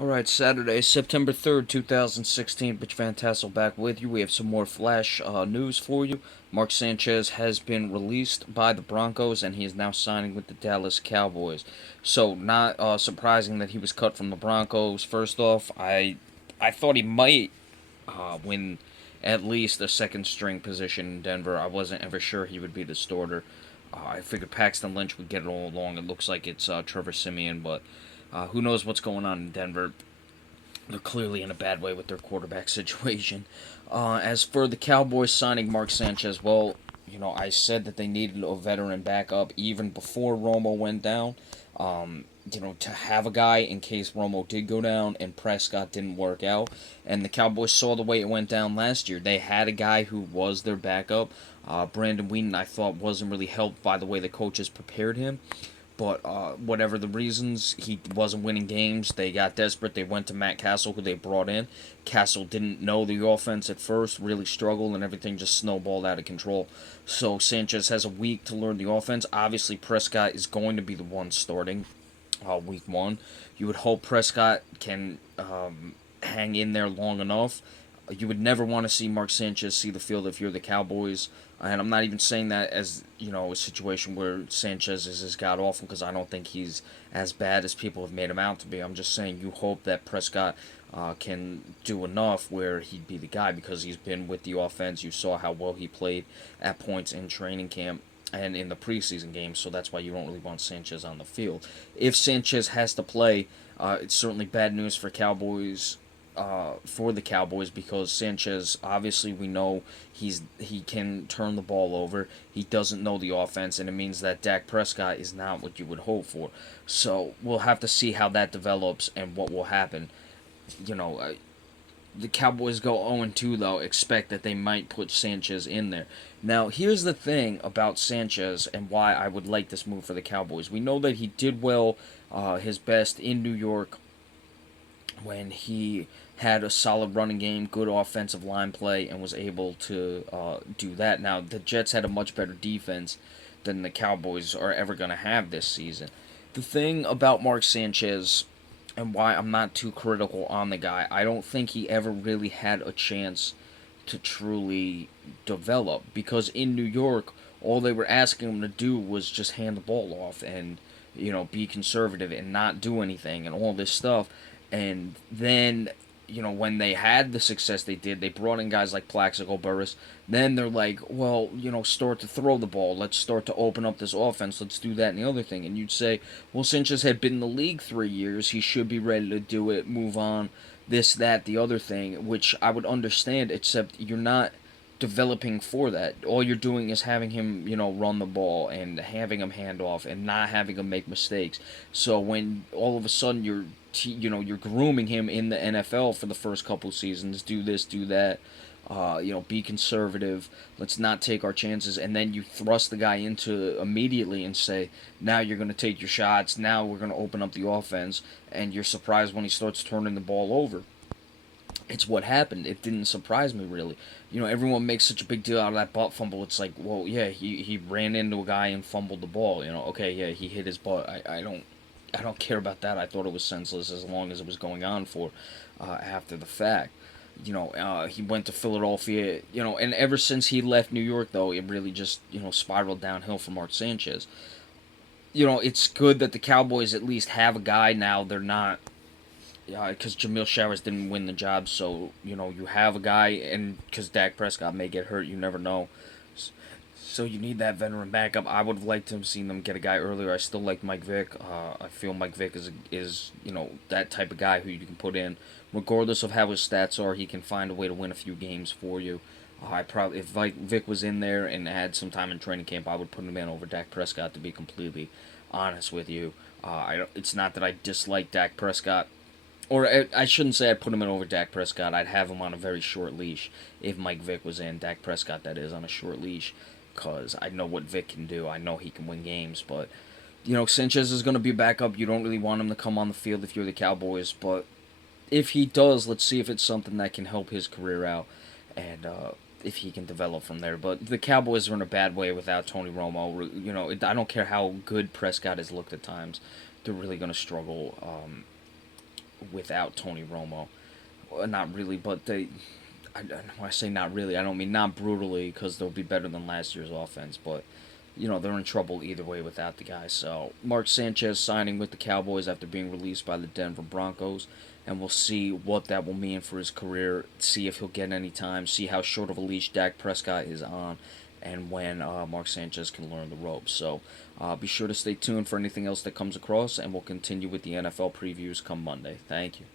Alright, Saturday, September 3rd, 2016. Pitch Fantastic back with you. We have some more flash news for you. Mark Sanchez has been released by the Broncos, and he is now signing with the Dallas Cowboys. So, not surprising that he was cut from the Broncos. First off, I thought he might win at least a second string position in Denver. I wasn't ever sure he would be the starter. I figured Paxton Lynch would get it all along. It looks like it's Trevor Siemian, but who knows what's going on in Denver. They're clearly in a bad way with their quarterback situation. As for the Cowboys signing Mark Sanchez, well, I said that they needed a veteran backup even before Romo went down. To have a guy in case Romo did go down and Prescott didn't work out. And the Cowboys saw the way it went down last year. They had a guy who was their backup. Brandon Whedon, I thought, wasn't really helped by the way the coaches prepared him. But whatever the reasons, he wasn't winning games. They got desperate. They went to Matt Castle, who they brought in. Castle didn't know the offense at first, really struggled, and everything just snowballed out of control. So Sanchez has a week to learn the offense. Obviously, Prescott is going to be the one starting week one. You would hope Prescott can hang in there long enough. You would never want to see Mark Sanchez see the field if you're the Cowboys. And I'm not even saying that as, a situation where Sanchez is as god awful, because I don't think he's as bad as people have made him out to be. I'm just saying you hope that Prescott can do enough where he'd be the guy, because he's been with the offense. You saw how well he played at points in training camp and in the preseason games, so that's why you don't really want Sanchez on the field. If Sanchez has to play, it's certainly bad news for the Cowboys, because Sanchez, obviously, we know he can turn the ball over. He doesn't know the offense, and it means that Dak Prescott is not what you would hope for. So we'll have to see how that develops and what will happen. You know, the Cowboys go 0-2 though. Expect that they might put Sanchez in there. Now, here's the thing about Sanchez and why I would like this move for the Cowboys. We know that he did well, his best in New York, when he had a solid running game, good offensive line play, and was able to do that. Now, the Jets had a much better defense than the Cowboys are ever going to have this season. The thing about Mark Sanchez, and why I'm not too critical on the guy, I don't think he ever really had a chance to truly develop, because in New York, all they were asking him to do was just hand the ball off and be conservative and not do anything and all this stuff. And then, when they had the success they did, they brought in guys like Plaxico Burress. Then they're like, well, start to throw the ball. Let's start to open up this offense. Let's do that and the other thing. And you'd say, well, Sanchez had been in the league 3 years. He should be ready to do it, move on, this, that, the other thing, which I would understand, except you're not developing for that. All you're doing is having him, run the ball and having him hand off and not having him make mistakes. So when all of a sudden you're grooming him in the NFL for the first couple seasons, do this, do that, be conservative. Let's not take our chances. And then you thrust the guy into immediately and say, now you're going to take your shots. Now we're going to open up the offense. And you're surprised when he starts turning the ball over. It's what happened. It didn't surprise me really. Everyone makes such a big deal out of that butt fumble. It's like, well, yeah, he ran into a guy and fumbled the ball. Okay, yeah, he hit his butt. I don't care about that. I thought it was senseless as long as it was going on for after the fact. He went to Philadelphia. And ever since he left New York, though, it really just spiraled downhill for Mark Sanchez. It's good that the Cowboys at least have a guy now. They're not, because Jamil Showers didn't win the job, so you have a guy, and because Dak Prescott may get hurt, you never know. So you need that veteran backup. I would have liked to have seen them get a guy earlier. I still like Mike Vick. I feel Mike Vick is that type of guy who you can put in, regardless of how his stats are. He can find a way to win a few games for you. I probably, if Vick was in there and had some time in training camp, I would put him in over Dak Prescott. To be completely honest with you, it's not that I dislike Dak Prescott. Or I shouldn't say I'd put him in over Dak Prescott. I'd have him on a very short leash if Mike Vick was in. Dak Prescott, that is, on a short leash. Because I know what Vick can do. I know he can win games. But, Sanchez is going to be back up. You don't really want him to come on the field if you're the Cowboys. But if he does, let's see if it's something that can help his career out. And if he can develop from there. But the Cowboys are in a bad way without Tony Romo. I don't care how good Prescott has looked at times. They're really going to struggle. without Tony Romo. Well, not really, but when I say not really, I don't mean not brutally because they'll be better than last year's offense, but they're in trouble either way without the guy. So Mark Sanchez signing with the Cowboys after being released by the Denver Broncos, and we'll see what that will mean for his career. See if he'll get any time. See how short of a leash Dak Prescott is on, and when Mark Sanchez can learn the ropes. So be sure to stay tuned for anything else that comes across, and we'll continue with the NFL previews come Monday. Thank you.